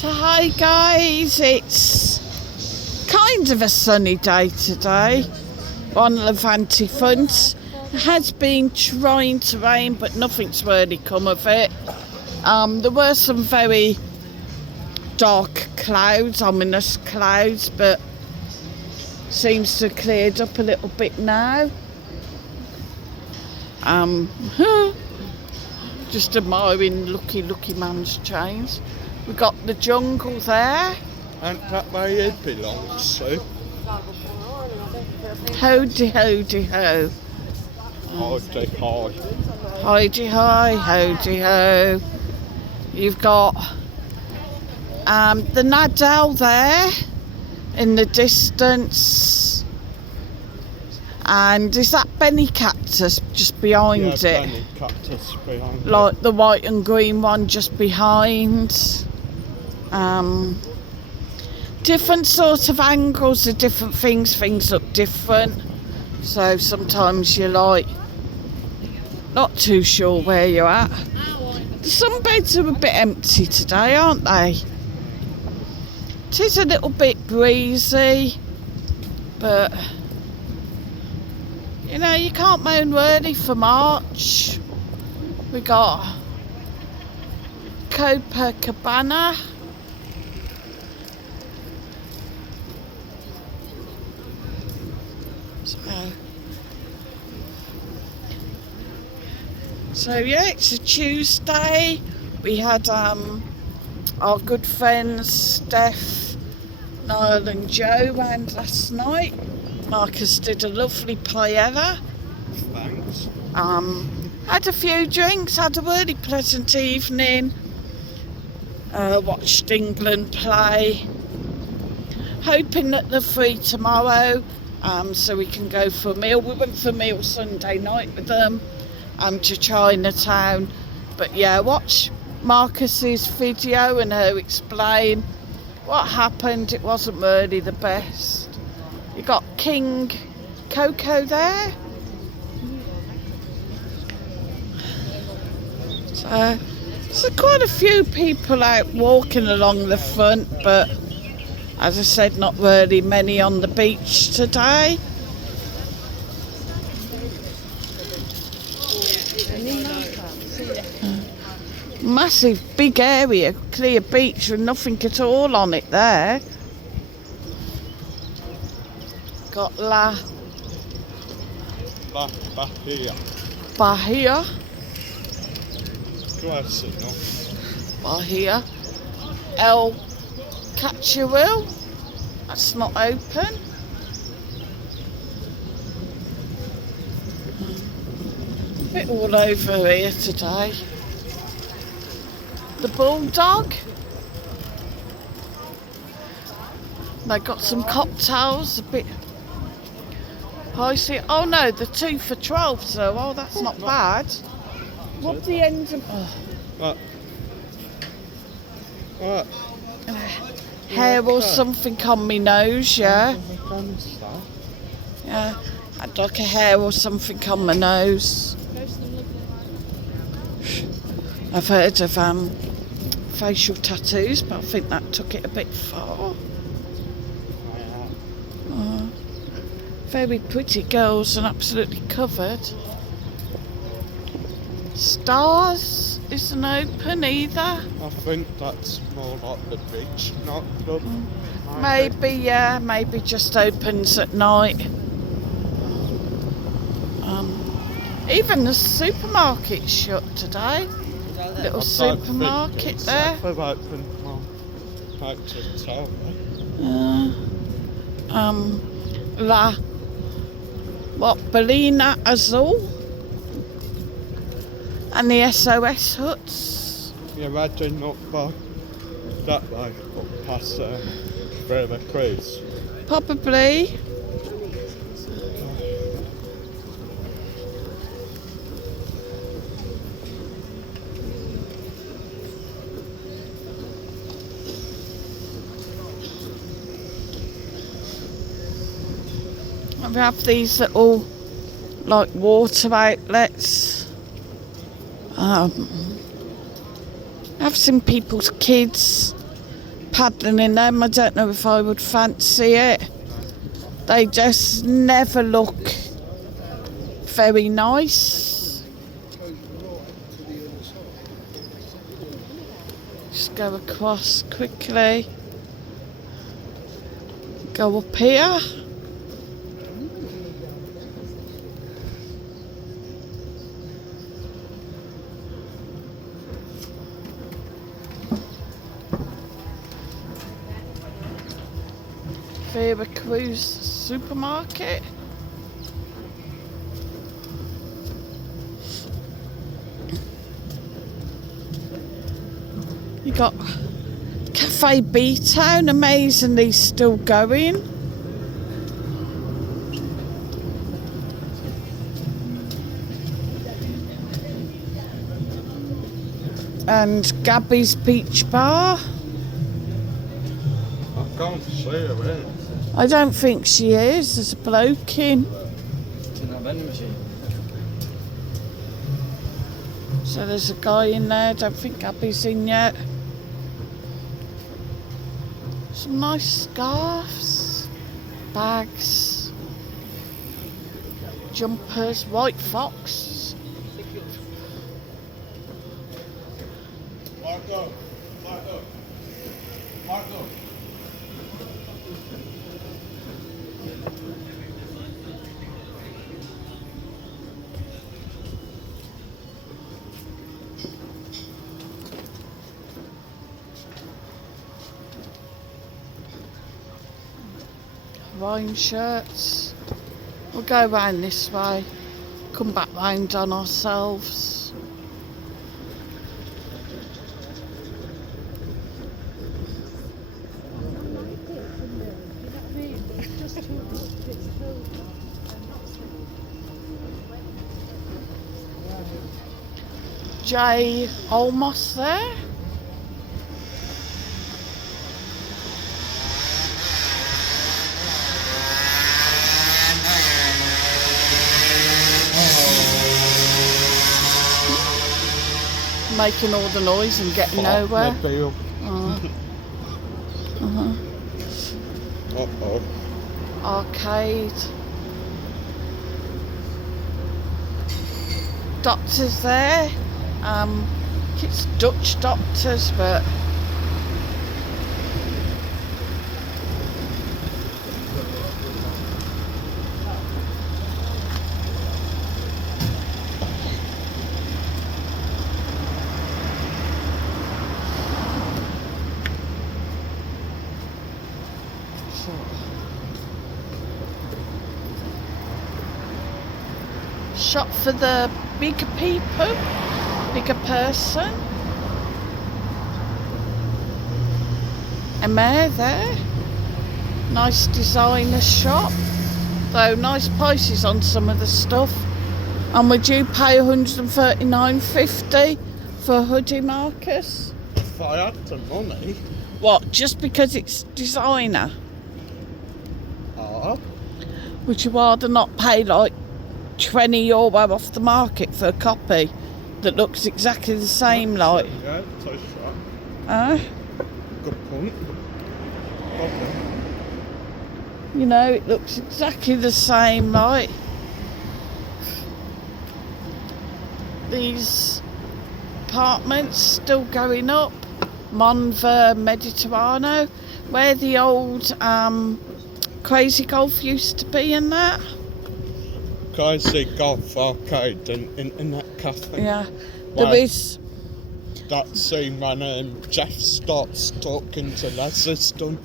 So hi guys, it's kind of a sunny day today on Levante Front. It has been trying to rain, but nothing's really come of it. There were some very dark clouds, ominous clouds, but seems to have cleared up a little bit now. Just admiring Lucky Man's chains. We've got the jungle there. And that way it belongs to. Hody ho. Hody hi. Hody hi, hody ho. You've got the Nadal there in the distance. And is that Benny Cactus just behind it? Benny Cactus behind like it. The white and green one just behind. Different sort of angles of different things look different, so sometimes you're like not too sure where you're at. The sunbeds are a bit empty today, aren't they? It is a little bit breezy, but you know, you can't moan really for March. We got Copacabana. So yeah, it's a Tuesday. We had our good friends Steph, Niall and Joe round last night. Marcus did a lovely paella. Thanks. Had a few drinks, had a really pleasant evening. Watched England play. Hoping that they're free tomorrow, so we can go for a meal. We went for a meal Sunday night with them to Chinatown. But yeah, watch Marcus's video and her explain what happened. It wasn't really the best. You got King Coco there. So quite a few people out walking along the front, but as I said, not really many on the beach today. Massive big area, clear beach with nothing at all on it there. Got Bahia. Bahia. El Cachuil. That's not open. A bit all over here today. The Bulldog. They got some cocktails, a bit pricey. Oh no, the 2 for 12, so oh, that's not bad. What the end of What? Hair or something on my nose, yeah. Yeah, I'd like a hair or something on my nose. I've heard of facial tattoos, but I think that took it a bit far. Very pretty girls and absolutely covered. Stars isn't open either. I think that's more like the beach, not club. Maybe just opens at night. Even the supermarket's shut today. Little supermarket there. Bellina Azul and the SOS huts. You imagine not far that way, but past where the cruise. Probably. We have these little like water outlets. I've seen people's kids paddling in them. I don't know if I would fancy it. They just never look very nice. Just go across quickly. Go up here. Vera Cruz supermarket. You got Cafe B-Town, amazingly still going. And Gabby's Beach Bar. I can't see her in. I don't think she is. There's a bloke in. It's in that vending machine. So there's a guy in there. Don't think Gabby's in yet. Some nice scarves, bags, jumpers, White Fox. Marco, Marco, Marco. Wine shirts. We'll go round this way, come back round on ourselves. Jay almost there. Making all the noise and getting nowhere. Uh-oh. Arcade. Doctors there. It's Dutch doctors, but shop for the bigger people, bigger person. Emma there. Nice designer shop. Though nice prices on some of the stuff. And would you pay $139.50 for a hoodie, Marcus? If I had the money. What, just because it's designer? Would you rather not pay like €20 off the market for a copy that looks exactly the same, like? Yeah, toy shop. Good point. Okay. You know, it looks exactly the same, like. These apartments still going up. Monver Mediterraneo, where the old Crazy Golf used to be and that. Crazy Golf Arcade in that cafe. Yeah, Where there is. that scene when Jeff starts talking to Leslie.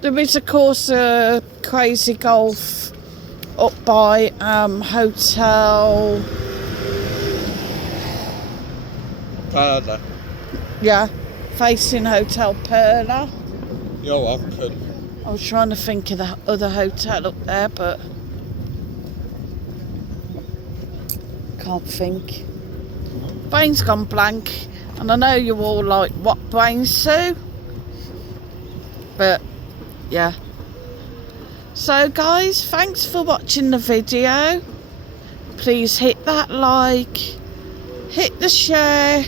There is, of course, a Crazy Golf up by Hotel. Perla. Yeah, facing Hotel Perla. You're welcome. I was trying to think of the other hotel up there, but can't think. Brain's gone blank, and I know you're all like, what brain, Sue? But yeah. So guys, thanks for watching the video. Please hit that like, hit the share,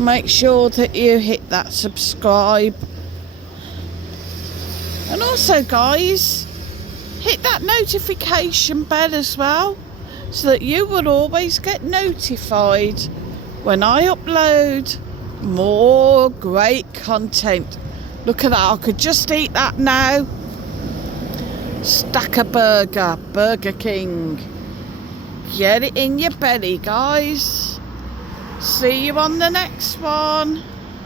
make sure that you hit that subscribe. And also, guys, hit that notification bell as well, so that you will always get notified when I upload more great content. Look at that, I could just eat that now. Stack a burger, Burger King. Get it in your belly, guys. See you on the next one.